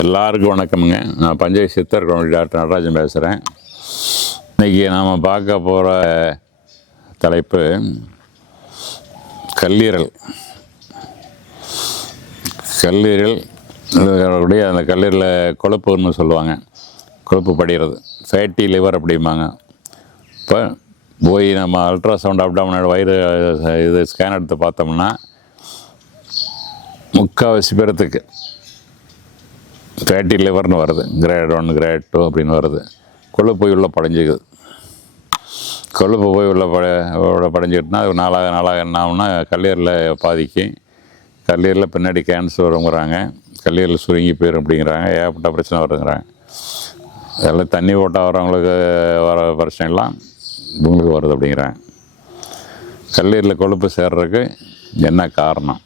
எல்லாருக்கும் வணக்கமுங்க. நான் பஞ்சை சித்தர் டாக்டர் நடராஜன் பேசுகிறேன். இன்றைக்கி நாம் பார்க்க போகிற தலைப்பு கல்லீரல். கல்லீரல் உடைய அந்த கல்லீரலில் கொழுப்புன்னு சொல்லுவாங்க, கொழுப்பு படிகிறது, ஃபேட்டி லிவர் அப்படிம்பாங்க. இப்போ போய் நம்ம அல்ட்ராசவுண்ட் அப்டாமினல் வயிறு இது ஸ்கேன் எடுத்து பார்த்தோம்னா முக்கால்வாசி பேரத்துக்கு ஃபேட்டி லிவர்னு வருது, கிரேட் 1 கிரேட் 2 அப்படின்னு வருது. கொழுப்பு போய் உள்ள படைஞ்சிக்குது. கொழுப்பு போய் உள்ள படைஞ்சிக்கிட்டுனா அது நாளாக என்ன ஆகும்னா கல்லீரலில் பாதிக்கும். கல்லீரலில் பின்னாடி கேன்சர் வருங்கிறாங்க, கல்லீரல் சுருங்கி போயிடும் அப்படிங்கிறாங்க, ஏகப்பட்ட பிரச்சனை வருதுங்கிறாங்க. அதெல்லாம் தண்ணி போட்டால் வரவங்களுக்கு வர பிரச்சனைலாம் இவங்களுக்கு வருது அப்படிங்கிறாங்க. கல்லீரலில் கொழுப்பு சேர்றதுக்கு என்ன காரணம்,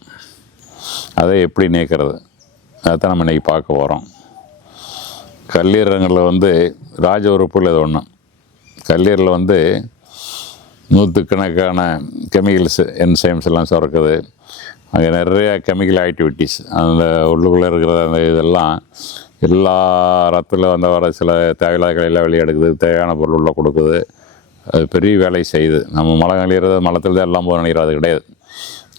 அதை எப்படி நீக்கிறது, அதைத்தான் நம்ம இன்றைக்கி பார்க்க போகிறோம். கல்லீரலில் ராஜ உறுப்புகள் இது ஒன்று. கல்லீரலில் நூற்றுக்கணக்கான கெமிக்கல்ஸு என்சைம்ஸ் எல்லாம் சுரக்குது. அங்கே நிறைய கெமிக்கல் ஆக்டிவிட்டீஸ் அந்த உள்ளுக்குள்ளே இருக்கிற அந்த இதெல்லாம் எல்லா ரத்தில் வர சில தேவையில்லாத எல்லாம் வெளியெடுக்குது, தேவையான பொருள் உள்ள கொடுக்குது. அது பெரிய வேலை செய்யுது. நம்ம மலை கல்லீரல் மலத்தில் தான் எல்லாம் போக நினைக்கிறது, அது கிடையாது.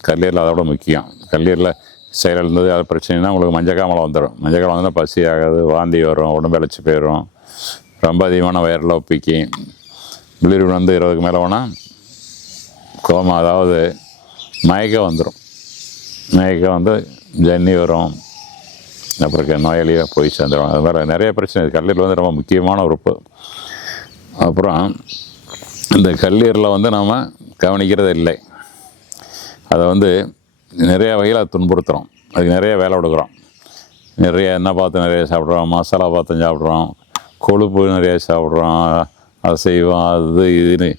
கல்லீரல் அதோட முக்கியம். கல்லீரலில் செயலிழந்தது அது பிரச்சனைனா உங்களுக்கு மஞ்சக்காமலை வந்துடும். மஞ்சக்காமலை வந்தால் பசி ஆகாது, வாந்தி வரும், உடம்பு இழைச்சி போயிடும், ரொம்ப அதிகமான வயரில் ஒப்பிக்கும். பிலிருபின் 20க்கு மேலே போனால் கோமா, அதாவது மயக்கம் வந்துடும். மயக்கம் ஜன்னி வரும், அப்புறம் நோயாளியாக போய் சேர்ந்துடும். அது மாதிரி நிறைய பிரச்சனை. கல்லீரல் ரொம்ப முக்கியமான உறுப்பு. அப்புறம் இந்த கல்லீரலை நம்ம கவனிக்கிறது இல்லை. அதை நிறைய வகையில் அதை துன்புறுத்துகிறோம். அதுக்கு நிறைய வேலை கொடுக்குறோம். நிறைய எண்ணெய் பார்த்து நிறைய சாப்பிட்றோம், மசாலா பார்த்து சாப்பிட்றோம், கொழுப்பு நிறைய சாப்பிட்றோம், அதை செய்வோம், அது இதுன்னு.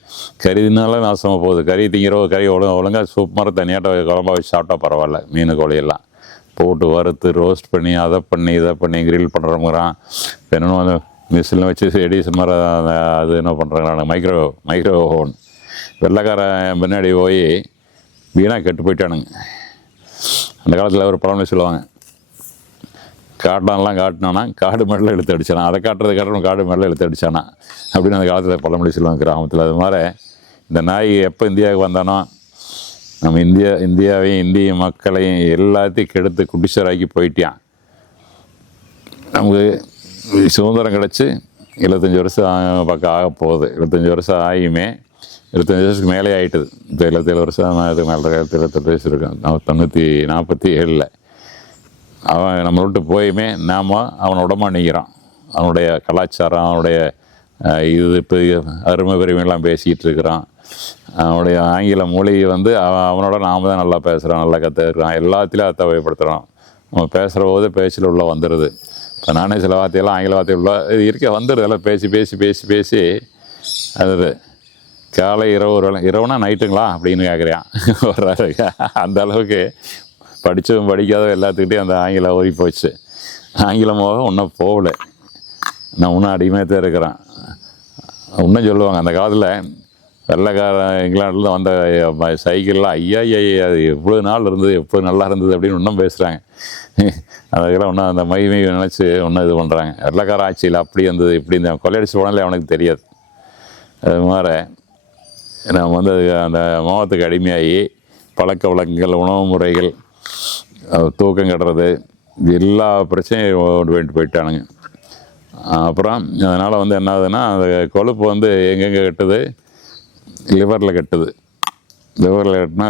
கறினால நாசமாக போகுது. கறி கறி ஒழுங்காக சூப் மாதிரி தனியாட்ட குழம்பா வச்சு சாப்பிட்டா பரவாயில்ல. மீன் கோழியெல்லாம் போட்டு வறுத்து ரோஸ்ட் பண்ணி அதை பண்ணி இதை பண்ணி கிரில் பண்ணுறோங்கிறான். என்னென்னு மிஷினில் வச்சு எடிசன் மாதிரி அது என்ன பண்ணுறாங்க, மைக்ரோ ஓவன். வெள்ளைக்காரன் பின்னாடி போய் வீணாக கெட்டு போயிட்டானுங்க. அந்த காலத்தில் ஒரு பழமொழி சொல்லுவாங்க, காட்டானெலாம் காட்டினானா காடு மேடல இழுத்து அடிச்சானா, அதை காட்டுறதும் காடு மேடல இழுத்து அடித்தானா அப்படின்னு அந்த காலத்தில் பழமொழி சொல்லுவாங்க கிராமத்தில். அது மாதிரி இந்த நாய் எப்போ இந்தியாவுக்கு வந்தானோ நம்ம இந்தியாவையும் இந்திய மக்களையும் எல்லாத்தையும் கெடுத்து குடிசராக்கி போயிட்டான். நமக்கு சுதந்திரம் கிடச்சி 75 வருஷம் பக்கம் ஆக போகுது. 75 வருஷம் ஆகியுமே 25 வருஷத்துக்கு மேலே ஆகிட்டுது. இப்போ 77 வருஷம் இது மேலே 28 வயசு இருக்கும். 1947 அவன் நம்ம விட்டு போயுமே நாம் அவனை உடம்பா நிற்கிறான். அவனுடைய கலாச்சாரம், அவனுடைய இப்போ அருமை பெருமையெல்லாம் பேசிக்கிட்டு இருக்கிறான். அவனுடைய ஆங்கில மொழி அவனோட நாம் தான் நல்லா பேசுகிறான், நல்லா கற்றுக்கிறான், எல்லாத்திலையும் அதை பயப்படுத்துகிறான். நம்ம பேசுகிற போது பேச்சில் உள்ள வந்துடுது. இப்போ நானே சில வார்த்தையெல்லாம் ஆங்கில வார்த்தை உள்ள இது இருக்க வந்துடுது. எல்லாம் பேசி அது காலை இரவுனா நைட்டுங்களா அப்படின்னு கேட்குறான் வர்றாரு. அந்த அளவுக்கு படித்ததும் படிக்காத எல்லாத்துக்கிட்டையும் அந்த ஆங்கிலம் ஓடி போச்சு. ஆங்கிலமாக இன்னும் போகலை, நான் இன்னும் அடிமையாக இருக்கிறேன். இன்னும் சொல்லுவாங்க அந்த காலத்தில் வெள்ளைக்காரன் இங்கிலாண்டில் வந்த சைக்கிள்லாம் ஐயா அது எவ்வளோ நாள் இருந்தது, எவ்வளோ நல்லா இருந்தது அப்படின்னு இன்னும் பேசுகிறாங்க. அதுக்கெல்லாம் இன்னும் அந்த மைமை நினச்சி இன்னும் இது பண்ணுறாங்க. வெள்ளைக்கார ஆட்சியில் அப்படி இருந்தது இப்படி இந்த கொள்ளையடிச்சு போனாலே அவனுக்கு தெரியாது. அது மாதிரி நம்ம அந்த மோகத்துக்கு அடிமையாகி பழக்க வழக்கங்கள், உணவு முறைகள், தூக்கம் கட்டுறது, எல்லா பிரச்சனையும் வேண்டி போயிட்டானுங்க. அப்புறம் அதனால் என்ன ஆகுதுன்னா அந்த கொழுப்பு எங்கெங்கே கட்டுது, லிவரில் கட்டுது. லிவரில் கட்டினா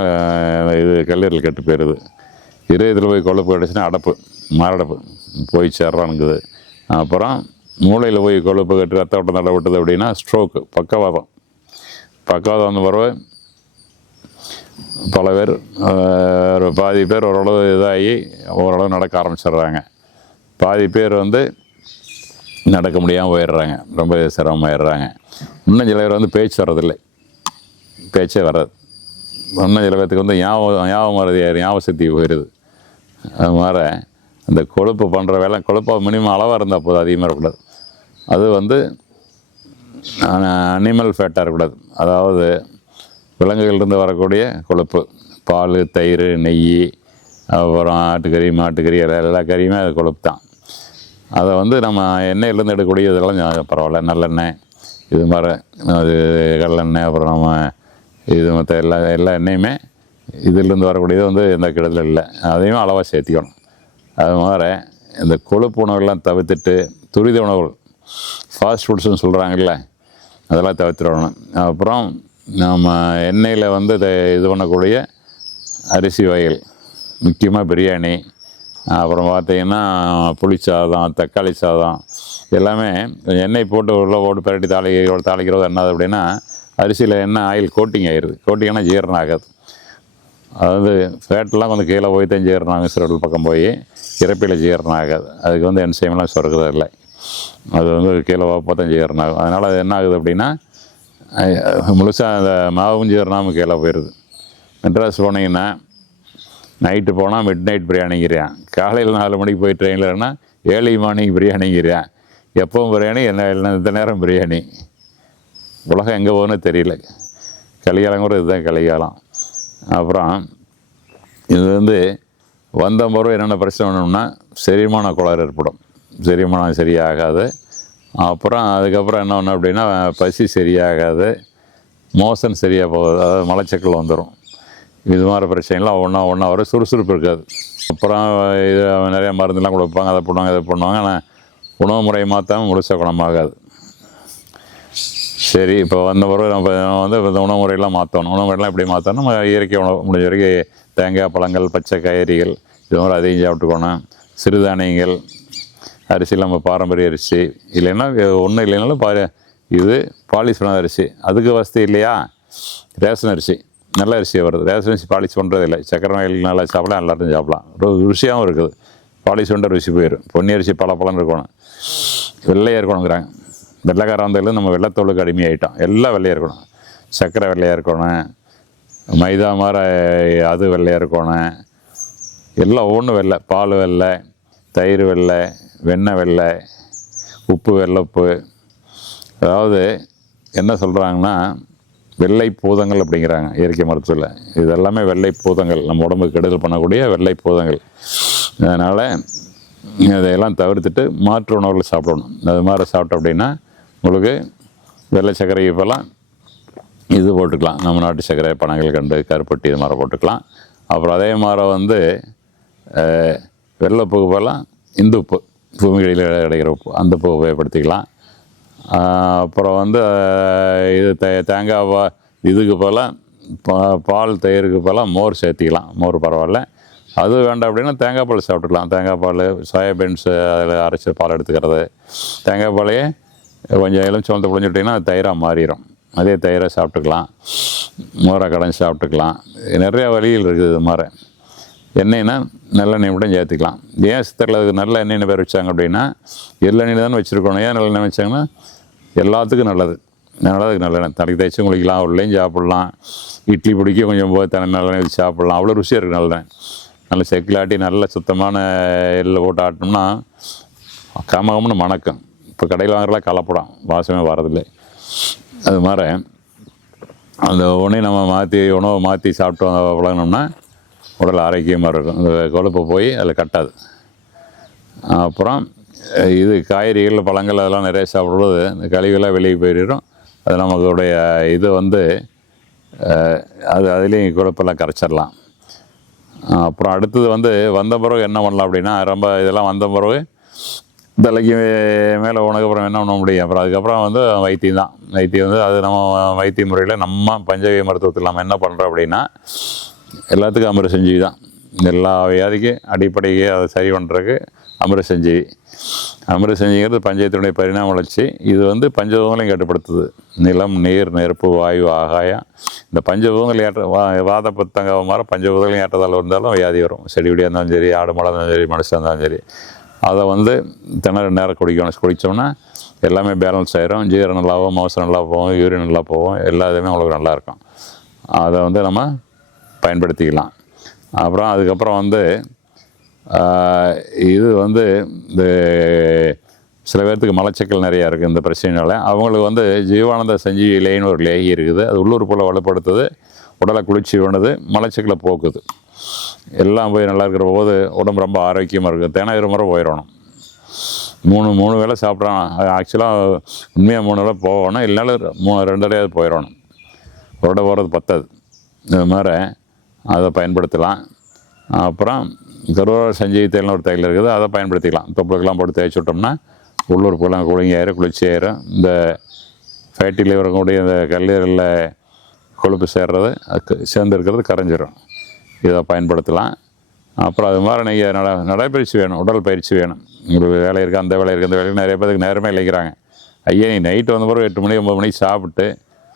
இது கல்லீரல் கெட்டு போயிடுது. இதயத்தில் போய் கொழுப்பு கட்டுச்சுன்னா அடப்பு, மாரடைப்பு போய் சேர்றானுங்குது. அப்புறம் மூளையில் போய் கொழுப்பு கட்டு ரத்த ஓட்டம் தடை விட்டுது அப்படின்னா ஸ்ட்ரோக்கு, பக்கவாதம் பிறகு பல பேர் பாதி பேர் ஓரளவு இதாகி ஓரளவு நடக்க ஆரம்பிச்சிடுறாங்க. பாதி பேர் நடக்க முடியாமல் போயிடுறாங்க, ரொம்ப சிரமமாயிடுறாங்க. இன்னும் சில பேர் பேச்சு வர்றதில்லை, பேச்சே வர்றது. இன்னும் சில பேர்த்துக்கு ஞாபகம் வருது, ஞாபக சக்தி போயிடுது. அது மாதிரி அந்த கொழுப்பு பண்ணுற வேலை, கொழுப்பு மினிமம் அளவாக இருந்தால் போதும், அதிகமாக இருக்கக்கூடாது. அது அனிமல் ஃபேட்டாக இருக்கக்கூடாது. அதாவது விலங்குகள்லேருந்து வரக்கூடிய கொழுப்பு, பால், தயிர், நெய், அப்புறம் ஆட்டுக்கறி, மாட்டுக்கறி, எல்லா கறியுமே அது கொழுப்பு தான். அதை வந்து நம்ம எண்ணெயிலேருந்து எடுக்கக்கூடிய இதெல்லாம் பரவாயில்ல, நல்லெண்ணெய் இது மாதிரி, அது கடலெண்ணெய், அப்புறம் நம்ம இது மற்ற எல்லா எண்ணெயுமே இதிலேருந்து வரக்கூடியது வந்து எந்த கெடுதலும் இல்லை. அதையும் அளவாக சேர்த்திக்கணும். அது மாதிரி இந்த கொழுப்பு உணவுகள்லாம் தவிர்த்துட்டு துரித உணவுகள், ஃபாஸ்ட் ஃபுட்ஸ்ன்னு சொல்கிறாங்கல்ல, அதெல்லாம் தவிர்த்துடணும். அப்புறம் நம்ம எண்ணெயில் வந்து இது பண்ணக்கூடிய அரிசி வகைகள், முக்கியமாக பிரியாணி, அப்புறம் பார்த்திங்கன்னா புளிச்சாதம், தக்காளி சாதம், எல்லாமே கொஞ்சம் எண்ணெய் போட்டு உள்ள போட்டு பரட்டி தாளிக்கிறது என்னது அப்படின்னா அரிசியில் எண்ணெய் ஆயில் கோட்டிங் ஆகிடுது. கோட்டிங்னா ஜீரணம் ஆகாது. அதாவது ஃபேட்டெலாம் கொஞ்சம் கீழே போய் தான் ஜீரணம் ஆகும், சிறுடல் பக்கம் போய் இறப்பியில் ஜீரணம் ஆகாது. அதுக்கு வந்து என்சைம்லாம் சுரக்கிறது இல்லை, அது வந்து கீழே போக தான் ஜீரணம் ஆகும். அதனால் அது என்ன ஆகுது அப்படின்னா முழுசாக அந்த மாவும் ஜீரணாமல் கீழே போயிடுது. மெட்ராஸ் போனீங்கன்னா நைட்டு போனால் மிட் நைட் பிரியாணிங்கிறான், காலையில் 4 மணிக்கு போய் ட்ரெயினில் இருந்தால் ஏர்லி மார்னிங் பிரியாணிங்கிறான். எப்பவும் பிரியாணி, இந்த நேரம் பிரியாணி. உலகம் எங்கே போகணுன்னு தெரியல. கலிகாலம் கூட இதுதான் கலிகாலம். அப்புறம் இது வந்து வந்த பிறகு என்னென்ன பிரச்சனை பண்ணணும்னா செரிமான கோளாறு ஏற்படும், செரிமானம் சரியாகாது. அப்புறம் அதுக்கப்புறம் என்ன ஒன்று அப்படின்னா பசி சரியாகாது, மோஷன் சரியாக போகாது, அதாவது மலச்சிக்கல் வந்துடும். இது மாதிரி பிரச்சனைலாம் ஒன்றா வர சுறுசுறுப்பு இருக்காது. அப்புறம் இது நிறையா மருந்துலாம் கொடுப்பாங்க, அதை பண்ணுவாங்க இதை பண்ணுவாங்க. ஆனால் உணவு முறையை மாற்றாமல் முழுசாக குணமாகாது. சரி, இப்போ வந்த பிறகு நம்ம வந்து இந்த உணவு முறையெல்லாம் மாற்றணும். உணவு முறையெல்லாம் எப்படி மாற்றணும்? நம்ம இயற்கை உணவு முடிஞ்ச வரைக்கும் தேங்காய், பழங்கள், பச்சை காய்கறிகள் இது மாதிரி அதையும் சாப்பிட்டுக்கணும். சிறுதானியங்கள், அரிசியில் நம்ம பாரம்பரிய அரிசி, இல்லைன்னா ஒன்றும் இல்லைனாலும் இது பாலிஷ் பண்ண அரிசி, அதுக்கு வசதி இல்லையா ரேஷன் அரிசி, நல்ல அரிசியாக வருது. ரேஷன் அரிசி பாலிஷ் பண்ணுறது இல்லை. சக்கரை நோய்கள் நல்லா சாப்பிடலாம், எல்லாத்தையும் சாப்பிடலாம், ருசியாகவும் இருக்குது. பாலிஷ் பண்ணுற ருசி போயிடும். பொன்னி அரிசி பழப்பழம்னு இருக்கணும், வெள்ளையாக இருக்கணுங்கிறாங்க. வெள்ளைக்காரம் வந்ததுல நம்ம வெள்ளைத்தோளுக்கு அடிமையாகிட்டோம். எல்லாம் வெள்ளையாக இருக்கணும். சர்க்கரை வெள்ளையாக இருக்கணும், மைதா மாதிரி அது வெள்ளையாக இருக்கணும், எல்லாம் ஒவ்வொன்றும் வெள்ளை. பால் வெள்ளை, தயிர் வெள்ளை, வெண்ணெய் வெள்ளை, உப்பு வெள்ளைப்பு. அதாவது என்ன சொல்கிறாங்கன்னா வெள்ளை பூதங்கள் அப்படிங்கிறாங்க இயற்கை மருத்துவத்தில். இதெல்லாமே வெள்ளை பூதங்கள், நம்ம உடம்புக்கு கெடுதல் பண்ணக்கூடிய வெள்ளை பூதங்கள். அதனால் இதையெல்லாம் தவிர்த்துட்டு மாற்று உணவுகள் சாப்பிடணும். அது மாதிரி சாப்பிட்டோம் அப்படின்னா உங்களுக்கு வெள்ளை சர்க்கரை இப்போல்லாம் இது போட்டுக்கலாம், நம்ம நாட்டு சர்க்கரை, பனங்கள் கண்டு, கருப்பட்டி இது மாதிரி போட்டுக்கலாம். அப்புறம் அதே மாதிரி வந்து வெள்ளைப்பூக்கு போகலாம் இந்துப்பு, பூமிகளில் கிடைக்கிற உப்பு, அந்த பூ உபயோகப்படுத்திக்கலாம். அப்புறம் வந்து இது தேங்காய் இதுக்கு போகலாம் பால், தயிருக்கு போகலாம் மோர் சேர்த்திக்கலாம். மோர் பரவாயில்ல. அது வேண்டாம் அப்படின்னா தேங்காய் பால் சாப்பிட்டுக்கலாம். தேங்காய் பால், சோயாபீன்ஸு அதில் அரைச்சி பால் எடுத்துக்கிறது. தேங்காய் பாலையே கொஞ்சம் எலுமிச்சம்பழத்தை புழிஞ்சுட்டிங்கன்னா அது தயிராக மாறிடும். அதே தயிரை சாப்பிட்டுக்கலாம், மோரை கடைஞ்சி சாப்பிட்டுக்கலாம். நிறையா வழிகள் இருக்குது. இது மாதிரி எண்ணெய்னா நல்லெண்ணெய் மட்டும் சேர்த்துக்கலாம். ஏன் சித்தரில் அதுக்கு நல்ல எண்ணெய்னு பேர் வச்சாங்க அப்படின்னா எள்ளெண்ணெய் தானே வச்சுருக்கணும். ஏன் நல்லெண்ணெய் வச்சாங்கன்னா எல்லாத்துக்கும் நல்லது. நல்லதுக்கு நல்லெண்ணெய் தலைக்கு தேய்ச்சி குளிக்கலாம், உள்ளேயும் சாப்பிட்லாம், இட்லி பிடிக்க கொஞ்சம் போய் தனி நல்லெண்ணெய் வச்சு சாப்பிட்லாம். அவ்வளோ ருசியாக இருக்குது நல்லெண்ணெய். நல்ல செக்கிலாட்டி நல்ல சுத்தமான எள்ளில் போட்டு ஆட்டினோம்னா கமகம்னு மணக்கும். இப்போ கடையில் வாங்குறதுலாம் கலப்படம், வாசமே வரதில்லை. அது மாதிரி அந்த உணவை நம்ம உணவை மாற்றி சாப்பிட்டு பழகினோம்னா உடல் ஆரோக்கியமாக இருக்கும். இந்த கொழுப்பு போய் அதில் கட்டாது. அப்புறம் இது காய்கறிகள், பழங்கள் அதெல்லாம் நிறைய சாப்பிடும்போது இந்த கழிவுகளாக வெளியே போயிடும். அது நமக்குடைய இது வந்து அதுலேயும் கொழுப்பெல்லாம் கரைச்சிடலாம். அப்புறம் அடுத்தது வந்து வந்த பிறகு என்ன பண்ணலாம் அப்படின்னா ரொம்ப இதெல்லாம் வந்த பிறகு தலைக்கு மேலே உனக்கப்புறம் என்ன பண்ண முடியும். அப்புறம் அதுக்கப்புறம் வந்து வைத்தியம் தான். வைத்தியம் வந்து அது நம்ம வைத்திய முறையில் நம்ம பஞ்சகவிய மருத்துவத்தில் நம்ம என்ன பண்ணுறோம் அப்படின்னா எல்லாத்துக்கும் அமிர்தசஞ்சீவி தான். எல்லா வியாதிக்கும் அடிப்படைக்கு அதை சரி பண்ணுறதுக்கு அமிர்தசஞ்சீவி. அமிர்தசஞ்சீவிங்கிறது பஞ்சத்தினுடைய பரிணாம வளர்ச்சி. இது வந்து பஞ்சபூதங்களையும் கட்டுப்படுத்துது. நிலம், நீர், நெருப்பு, வாயு, ஆகாயம். இந்த பஞ்சபூதங்கள் வாத பத்தங்க மாதிரி பஞ்சபூதங்களையும் ஏற்றதால் இருந்தாலும் வியாதி வரும். செடி கொடியாக இருந்தாலும் சரி, ஆடு மாடாக இருந்தாலும் சரி, மனுஷன் இருந்தாலும் சரி. அதை வந்து தினம் நேரம் குடித்தோம்னா எல்லாமே பேலன்ஸ் ஆகிரும். ஜீரணம் நல்லாவும், மோசம் நல்லா போகும், யூரின் நல்லா போகும், எல்லா இதுவுமே உங்களுக்கு நல்லாயிருக்கும். அதை வந்து நம்ம பயன்படுத்திக்கலாம். அப்புறம் அதுக்கப்புறம் வந்து இது வந்து இந்த சில பேர்த்துக்கு மலச்சிக்கல் நிறையா இருக்குது. இந்த பிரச்சனைனால அவங்களுக்கு வந்து ஜீவானந்த சஞ்சீவி இலைன்னு ஒரு லேகி இருக்குது. அது உள்ளூர் போல் வலுப்படுத்துது, உடலை குளிர்ச்சி பண்ணுது, மலச்சிக்கலை போக்குது. எல்லாம் போய் நல்லா இருக்கிற போது உடம்பு ரொம்ப ஆரோக்கியமாக இருக்குது. தினம் 2 முறை போயிடணும். மூணு வேளை சாப்பிட்றான். ஆக்சுவலாக உண்மையாக 3 வேளை போகணும், இல்லைனாலும் 2 வேளையாவது போயிடணும். ஒரு போகிறது பத்தாது. இது மாதிரி அதை பயன்படுத்தலாம். அப்புறம் கருவேல சஞ்சீவி தைலம்னு ஒரு தைலம் இருக்குது, அதை பயன்படுத்திக்கலாம். தொப்புளுக்கெல்லாம் போட்டு தேய்ச்சி விட்டோம்னா உள்ளுறுப்புலாம் குளிங்க ஆயிரும், குளிர்ச்சி ஆயிரும். இந்த ஃபேட்டி லிவர் கூடிய இந்த கல்லீரலில் கொழுப்பு சேர்ந்துருக்கிறது கரைஞ்சிரும். இதை பயன்படுத்தலாம். அப்புறம் அது மாதிரி நீங்கள் நடைப்பயிற்சி வேணும், உடல் பயிற்சி வேணும். உங்களுக்கு வேலை இருக்குது, அந்த வேலை இருக்குது, அந்த வேலைக்கு நிறைய பேருக்கு நேரமே இல்லைக்கிறாங்க. ஐயா நீ நைட்டு வந்த பிறகு 8 மணி 9 மணிக்கு சாப்பிட்டு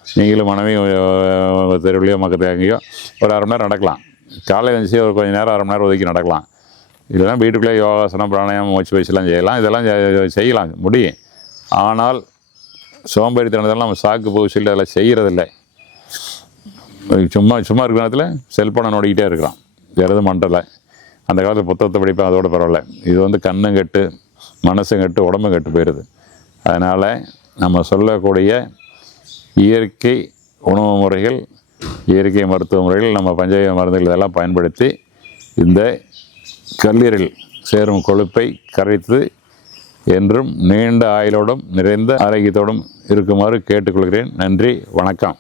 நீங்களும் மனைவியும் தெருவிலையோ மக்கள் எங்கேயோ ஒரு 1/2 மணி நேரம் நடக்கலாம். காலையில் எழுந்துச்சி ஒரு கொஞ்சம் நேரம் 1/2 மணி நேரம் ஒதுக்கி நடக்கலாம். இதெல்லாம் வீட்டுக்குள்ளே யோகாசனம், பிராணாயாமம், மூச்சு பயிற்சிலாம் செய்யலாம். இதெல்லாம் செய்யலாம் முடியும். ஆனால் சோம்பேறித்தனத்தெல்லாம் நம்ம சாக்கு போக சொல்லி அதெல்லாம் செய்கிறதில்லை. சும்மா இருக்கிற நேரத்தில் செல்ஃபோனை நோடிக்கிட்டே இருக்கிறான், வேறு எதுவும் பண்ணுறல. அந்த காலத்தில் புத்தகத்தை படிப்பேன், அதோட பரவாயில்ல. இது வந்து கண்ணும் கெட்டு மனசும் கெட்டு உடம்பும் கெட்டு போயிடுது. அதனால் நம்ம சொல்லக்கூடிய இயற்கை உணவு முறைகள், இயற்கை மருத்துவ முறைகள், நம்ம பஞ்சகவ்ய மருந்துகள் இதெல்லாம் பயன்படுத்தி இந்த கல்லீரல் சேரும் கொழுப்பை கரைத்து என்றும் நீண்ட ஆயுளோடும் நிறைந்த ஆரோக்கியத்தோடும் இருக்குமாறு கேட்டுக்கொள்கிறேன். நன்றி, வணக்கம்.